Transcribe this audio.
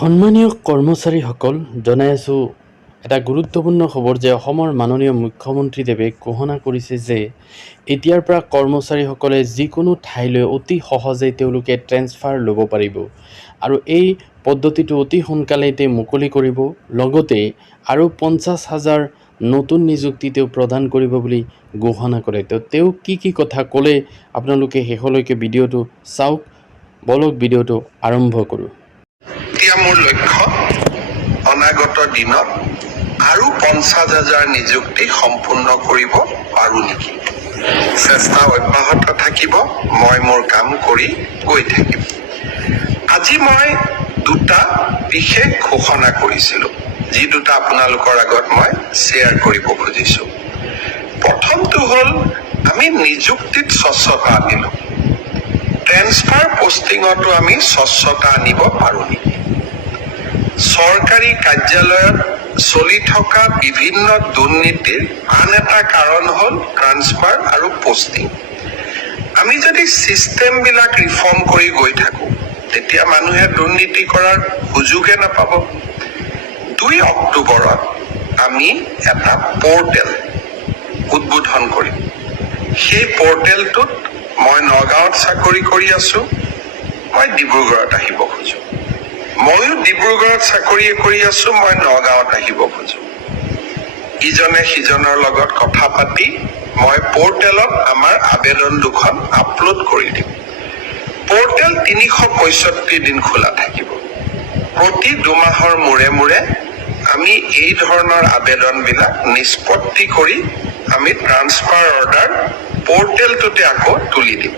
সন্মানীয় কৰ্মচাৰীসকল, জনাই আছোঁ এটা গুৰুত্বপূৰ্ণ খবৰ যে অসমৰ মাননীয় মুখ্যমন্ত্ৰীদেৱে ঘোষণা কৰিছে যে এতিয়াৰ পৰা কৰ্মচাৰীসকলে যিকোনো ঠাইলৈ অতি সহজেই তেওঁলোকে ট্ৰেন্সফাৰ ল'ব পাৰিব আৰু এই পদ্ধতিটো অতি সোনকালেই তেওঁ মুকলি কৰিব। লগতে আৰু 50,000 নতুন নিযুক্তি তেওঁ প্ৰদান কৰিব বুলি ঘোষণা কৰে। তেওঁ কি কথা ক'লে আপোনালোকে শেষলৈকে ভিডিঅ'টো চাওক। বলক ভিডিঅ'টো আৰম্ভ কৰোঁ। এতিয়া মোৰ লক্ষ্য অনাগত দিনত আৰু 50,000 নিযুক্তি সম্পূৰ্ণ কৰিব পাৰো নেকি। চেষ্টা অব্যাহত থাকিব, মই মোৰ কাম কৰি গৈ থাকিম। আজি মই দুটা বিশেষ ঘোষণা কৰিছিলো, যি দুটা আপোনালোকৰ আগত মই শ্বেয়াৰ কৰিব খুজিছো। প্ৰথমটো হ'ল আমি নিযুক্তিত স্বচ্ছতা আনিলো। ট্ৰেন্সফাৰ পোষ্টিঙতো আমি স্বচ্ছতা আনিব পাৰো নেকি। চৰকাৰী কাৰ্যালয়ত চলি থকা বিভিন্ন দুৰ্নীতিৰ আন এটা কাৰণ হ'ল ট্ৰান্সফাৰ আৰু পোষ্টিং। আমি যদি চিষ্টেমবিলাক ৰিফৰ্ম কৰি গৈ থাকো, তেতিয়া মানুহে দুৰ্নীতি কৰাৰ সুযোগে নাপাব। 2 অক্টোবৰত আমি এটা পৰ্টেল উদ্বোধন কৰিম। সেই পৰ্টেলটোত মই নগাঁৱত চাকৰি কৰি আছো, মই ডিব্ৰুগড়ত আহিব খোজো। ময়ো ডিব্ৰুগড়ত চাকৰি কৰি আছো, মই নগাঁৱত আহিব খোজো। ইজনে সিজনৰ লগত কথা পাতি মই পৰ্টেলত আমাৰ আবেদন দুখন আপলোড কৰি দিম। পৰ্টেল 365 দিন খোলা থাকিব। প্ৰতি 2 মাহৰ মূৰে মূৰে আমি এই ধৰণৰ আবেদনবিলাক নিষ্পত্তি কৰি আমি ট্ৰান্সফাৰ অৰ্ডাৰ পৰ্টেলটোতে আকৌ তুলি দিম।